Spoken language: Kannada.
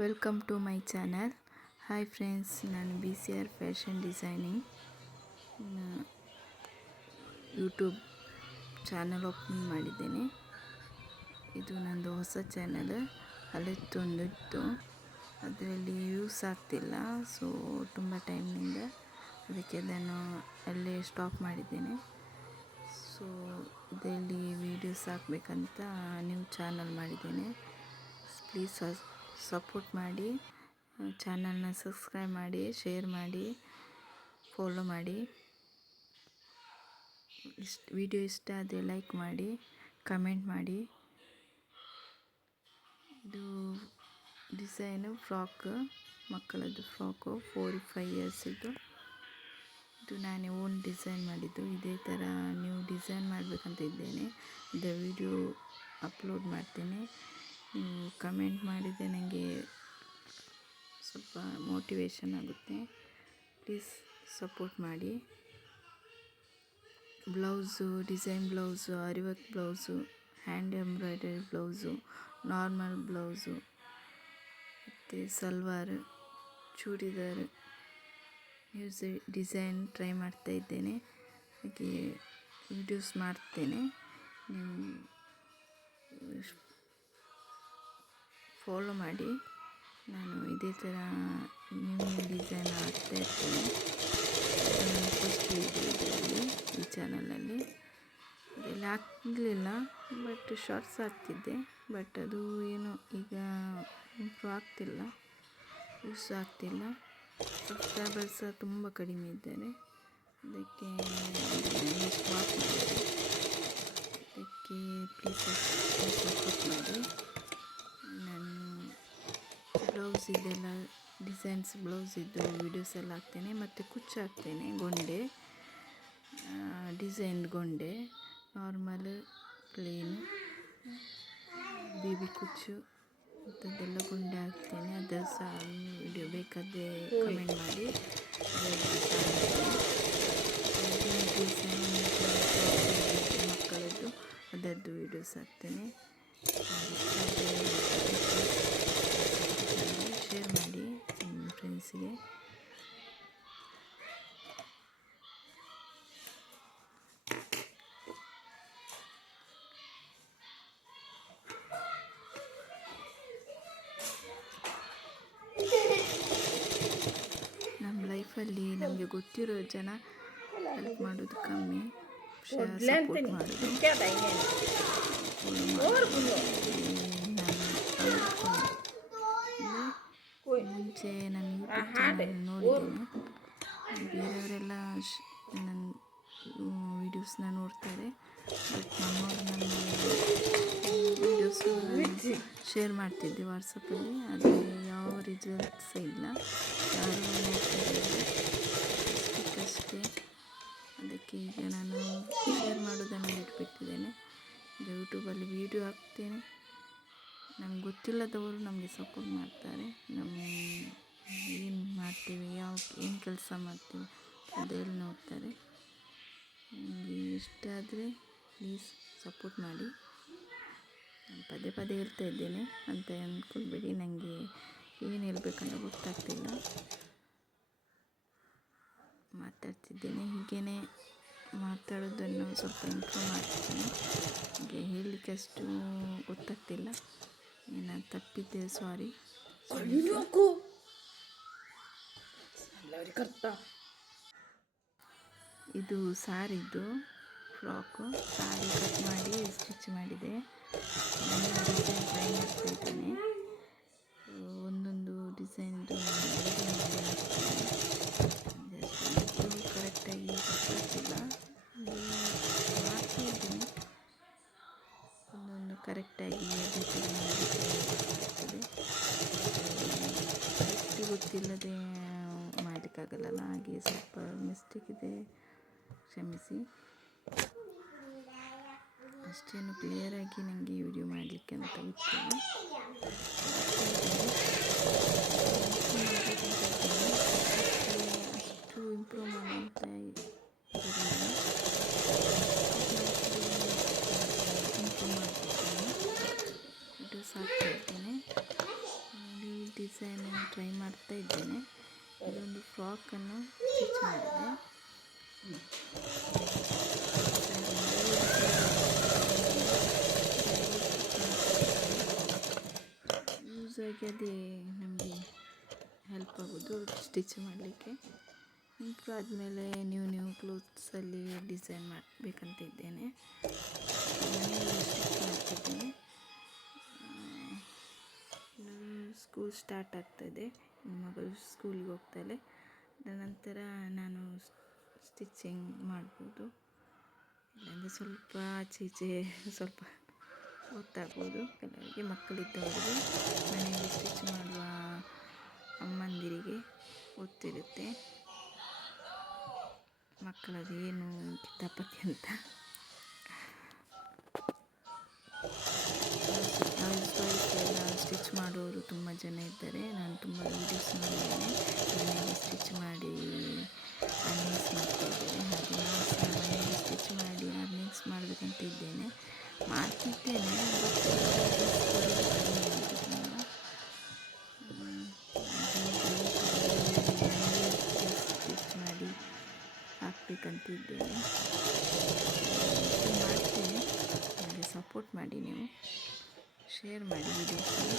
Welcome to my channel. Hi friends, ನಾನು BCR fashion designing YouTube channel open ಮಾಡಿದ್ದೇನೆ. ಇದು ನಂದು ಹೊಸ ಚಾನಲ್. ಹಳೆದೊಂದಿತ್ತು, ಅದರಲ್ಲಿ ವ್ಯೂಸ್ ಆಗ್ತಿಲ್ಲ. ಸೊ ತುಂಬ ಟೈಮ್ನಿಂದ ಅದಕ್ಕೆ ಅದನ್ನು ಅಲ್ಲೇ ಸ್ಟಾಪ್ ಮಾಡಿದ್ದೇನೆ. ಸೊ ಇದರಲ್ಲಿ ವೀಡಿಯೋಸ್ ಹಾಕಬೇಕಂತ ನ್ಯೂ ಚಾನಲ್ ಮಾಡಿದ್ದೇನೆ. ಪ್ಲೀಸ್ ಸಪೋರ್ಟ್ ಮಾಡಿ, ಚಾನಲ್ನ ಸಬ್ಸ್ಕ್ರೈಬ್ ಮಾಡಿ, ಶೇರ್ ಮಾಡಿ, ಫಾಲೋ ಮಾಡಿ. ವಿಡಿಯೋ ಇಷ್ಟ ಆದರೆ ಲೈಕ್ ಮಾಡಿ, ಕಮೆಂಟ್ ಮಾಡಿ. ಇದು ಡಿಸೈನು ಫ್ರಾಕ್, ಮಕ್ಕಳದ್ದು ಫ್ರಾಕು, 4-5 ಇಯರ್ಸಿದ್ದು. ಇದು ನಾನೇ ಓನ್ ಡಿಸೈನ್ ಮಾಡಿದ್ದು. ಇದೇ ಥರ ನೀವು ಡಿಸೈನ್ ಮಾಡಬೇಕಂತ ಇದ್ದೇನೆ. ಇದರ ವಿಡಿಯೋ ಅಪ್ಲೋಡ್ ಮಾಡ್ತೇನೆ. ನೀವು ಕಮೆಂಟ್ ಮಾಡಿದರೆ ನನಗೆ ಸ್ವಲ್ಪ ಮೋಟಿವೇಶನ್ ಆಗುತ್ತೆ. ಪ್ಲೀಸ್ ಸಪೋರ್ಟ್ ಮಾಡಿ. ಬ್ಲೌಸು, ಡಿಸೈನ್ ಬ್ಲೌಸು, ಆರಿವರ್ಕ್ blouse, hand embroidery blouse, normal blouse, ಮತ್ತು ಸಲ್ವಾರ್, ಚೂಡಿದಾರ್ ಡಿಸೈನ್ ಟ್ರೈ ಮಾಡ್ತಾ ಇದ್ದೇನೆ. ಹಾಗೆ ವಿಡಿಯೋಸ್ ಮಾಡ್ತೇನೆ. ನೀವು ಫಾಲೋ ಮಾಡಿ. ನಾನು ಇದೇ ಥರ ನ್ಯೂ ಡಿಸೈನ್ ಹಾಕ್ತಾ ಇರ್ತೇನೆ. ಫಸ್ಟ್ ವಿಡಿಯೋದಲ್ಲಿ ಈ ಚಾನಲಲ್ಲಿ ಅದೆಲ್ಲ ಹಾಕಲಿಲ್ಲ, ಬಟ್ ಶಾರ್ಟ್ಸ್ ಹಾಕ್ತಿದ್ದೆ. ಬಟ್ ಅದು ಏನು ಈಗ ಇಂಪ್ರೂವ್ ಆಗ್ತಿಲ್ಲ, ಯೂಸ್ ಆಗ್ತಿಲ್ಲ. ಸಬ್ಸ್ಕ್ರೈಬರ್ಸ್ ತುಂಬ ಕಡಿಮೆ ಇದ್ದಾರೆ. ಅದಕ್ಕೆ ಸ್ಟಾಪ್ ಮಾಡಿದೆ. ಅದಕ್ಕೆ ಪ್ಲೀಸ್ ಸಪೋರ್ಟ್ ಮಾಡಿ. ನಾನು ಬ್ಲೌಸ್ ಇದೆಲ್ಲ ಡಿಸೈನ್ಸ್ ಬ್ಲೌಸ್ ಇದ್ದು ವೀಡಿಯೋಸ್ ಎಲ್ಲ ಹಾಕ್ತೇನೆ. ಮತ್ತು ಕುಚ್ಚು ಹಾಕ್ತೇನೆ, ಗೊಂಡೆ, ಡಿಸೈನ್ ಗೊಂಡೆ, ನಾರ್ಮಲ್, ಪ್ಲೇನ್, ಬೇಬಿ ಕುಚ್ಚು ಅಂಥದ್ದೆಲ್ಲ ಗೊಂಡೆ ಹಾಕ್ತೇನೆ. ಅದರ ಸಹ ವಿಡಿಯೋ ಬೇಕಾದರೆ ಕಮೆಂಟ್ ಮಾಡಿ. ಮಕ್ಕಳದ್ದು ಅದರದ್ದು ವೀಡಿಯೋಸ್ ಹಾಕ್ತೇನೆ. ಶೇರ್ ಮಾಡಿ ನಿಮ್ಮ ಫ್ರೆಂಡ್ಸಿಗೆ. ನಮ್ಮ ಲೈಫಲ್ಲಿ ನಮಗೆ ಗೊತ್ತಿರೋ ಜನ ಹೆಲ್ಪ್ ಮಾಡೋದು ಕಮ್ಮಿ, ಸಪೋರ್ಟ್ ಮಾಡೋದು. ಮುಂಚೆ ನಾನು ಯೂಟ್ಯೂಬ್ ಚಾನಲ್ ನೋಡಿದ್ದೇನೆ. ಬೇರೆಯವರೆಲ್ಲ ನನ್ನ ವೀಡಿಯೋಸ್ನ ನೋಡ್ತಾರೆ. ಬಟ್ ನಮ್ಮವರು ನನ್ನ ವೀಡಿಯೋಸು ಶೇರ್ ಮಾಡ್ತಿದ್ದೆ ವಾಟ್ಸಪ್ಪಲ್ಲಿ. ಆದರೆ ಯಾವ ರಿಸಲ್ಟ್ಸ್ ಇಲ್ಲ, ಯಾರು ಅಷ್ಟೇ. ಅದಕ್ಕೆ ಈಗ ನಾನು ಶೇರ್ ಮಾಡೋದನ್ನು ಬಿಟ್ಟುಬಿಟ್ಟಿದ್ದೇನೆ. ಈಗ ಯೂಟ್ಯೂಬಲ್ಲಿ ವೀಡಿಯೋ ಹಾಕ್ತೇನೆ. ನಮ್ಗೆ ಗೊತ್ತಿಲ್ಲದವರು ನಮಗೆ ಸಪೋರ್ಟ್ ಮಾಡ್ತಾರೆ. ನಮ್ಮ ಏನು ಮಾಡ್ತೀವಿ, ಏನು ಕೆಲಸ ಮಾಡ್ತೀವಿ ಅದೆಲ್ಲ ನೋಡ್ತಾರೆ. ನಿಮಗೆ ಇಷ್ಟ ಆದರೆ ಪ್ಲೀಸ್ ಸಪೋರ್ಟ್ ಮಾಡಿ. ನಾನು ಪದೇ ಪದೇ ಹೇಳ್ತಾ ಇದ್ದೇನೆ ಅಂತ ಅಂದ್ಕೊಳ್ಬೇಡಿ. ನನಗೆ ಏನು ಹೇಳ್ಬೇಕಂತ ಗೊತ್ತಾಗ್ತಿಲ್ಲ, ಮಾತಾಡ್ತಿದ್ದೇನೆ. ಹೀಗೇ ಮಾತಾಡೋದನ್ನು ಸ್ವಲ್ಪ ಇಂಪ್ರೂವ್ ಮಾಡ್ತಿದ್ದೇನೆ. ಹಾಗೆ ಹೇಳಲಿಕ್ಕೆ ಅಷ್ಟು ಗೊತ್ತಾಗ್ತಿಲ್ಲ. ಏನಾದ್ರು ತಪ್ಪಿದ್ದೆ ಸಾರಿ. ಇದು ಸಾರಿದ್ದು ಫ್ರಾಕು. ಸಾರಿ ಕಟ್ ಮಾಡಿ ಸ್ಟಿಚ್ ಮಾಡಿದೆ. ಡಿಸೈನ್ ಟ್ರೈ ಮಾಡ್ತಾ ಇದ್ದೇನೆ. ಒಂದೊಂದು ಡಿಸೈನ್ದು ಕರೆಕ್ಟಾಗಿ ಗೊತ್ತಾಗ್ತಿಲ್ಲ. ಮಾಡ್ತಾ ಇದ್ದೀನಿ. ಒಂದೊಂದು ಕರೆಕ್ಟಾಗಿ ಕರೆಕ್ಟ್ ಗೊತ್ತಿಲ್ಲದೆ ಮಾಡಲಿಕ್ಕಾಗಲ್ಲ. ಹಾಗೆ ಸ್ವಲ್ಪ ಮಿಸ್ಟೇಕ್ ಇದೆ, ಕ್ಷಮಿಸಿ. ಅಷ್ಟೇನು ಕ್ಲಿಯರಾಗಿ ನನಗೆ ವಿಡಿಯೋ ಮಾಡಲಿಕ್ಕೆ ಅಂತ ಗೊತ್ತಿಲ್ಲ. ಅಷ್ಟು ಇಂಪ್ರೂವ್ ಮಾಡುವಂತ ಇಂಪ್ರೂವ್ ಮಾಡ್ತಿದ್ದೇನೆ. ವಿಡಿಯೋಸ್ ಹಾಕ್ತಾ ಇದ್ದೇನೆ. ಟ್ರೈ ಮಾಡ್ತಾ ಇದ್ದೇನೆ. ಇದೊಂದು ಫ್ರಾಕನ್ನು ಸ್ಟಿಚ್ ಮಾಡಿದೆ. ಯೂಸಾಗಿ ಅದೇ ನಮಗೆ ಹೆಲ್ಪ್ ಆಗೋದು ಸ್ಟಿಚ್ ಮಾಡಲಿಕ್ಕೆ. ಇಂಪ್ರೂವ್ ಆದಮೇಲೆ ನ್ಯೂ ಕ್ಲೋತ್ಸಲ್ಲಿ ಡಿಸೈನ್ ಮಾಡಬೇಕಂತ ಇದ್ದೇನೆ. ಮನೆಯಲ್ಲಿ ಸ್ಟಿಚ್ ಮಾಡ್ತಿದ್ದೇನೆ. ಸ್ಕೂಲ್ ಸ್ಟಾರ್ಟ್ ಆಗ್ತಾಯಿದೆ, ಮಗಳು ಸ್ಕೂಲಿಗೆ ಹೋಗ್ತಾಳೆ. ಅದರ ನಂತರ ನಾನು ಸ್ಟಿಚಿಂಗ್ ಮಾಡ್ಬೋದು. ಇಲ್ಲಾಂದರೆ ಸ್ವಲ್ಪ ಆಚೆ ಈಚೆ ಸ್ವಲ್ಪ ಗೊತ್ತಾಗ್ಬೋದು ಕೆಲವರಿಗೆ, ಮಕ್ಕಳಿದ್ದವರಿಗೆ. ಮನೆಯಲ್ಲಿ ಸ್ಟಿಚ್ ಮಾಡುವ ಅಮ್ಮಂದಿರಿಗೆ ಗೊತ್ತಿರುತ್ತೆ ಮಕ್ಕಳದು ಏನು ಕಿತಾಪತಿ ಅಂತ. ಸ್ಟಿಚ್ ಮಾಡೋರು ತುಂಬ ಜನ ಇದ್ದಾರೆ. ನಾನು ತುಂಬ ವೀಡಿಯೋಸ್ ಮಾಡಿದ್ದೇನೆ, ಮನೆಯಲ್ಲಿ ಸ್ಟಿಚ್ ಮಾಡಿ ಅರ್ನಿಂಗ್ಸ್ ಮಾಡ್ತಾಯಿದ್ದೇನೆ. ಹಾಗೆ ನಾನು ಸಹ ಮನೆಯಲ್ಲಿ ಸ್ಟಿಚ್ ಮಾಡಿ ಅರ್ನಿಂಗ್ಸ್ ಮಾಡಬೇಕಂತ ಇದ್ದೇನೆ, ಮಾಡ್ತಿದ್ದೇನೆ. ಸ್ಟಿಚ್ ಮಾಡಿ ಹಾಕಬೇಕಂತಿದ್ದೇನೆ, ಮಾಡ್ತೇನೆ. ನನಗೆ ಸಪೋರ್ಟ್ ಮಾಡಿ, ನೀವು ಶೇರ್ ಮಾಡಿ ವಿಡಿಯೋಸ್ನ.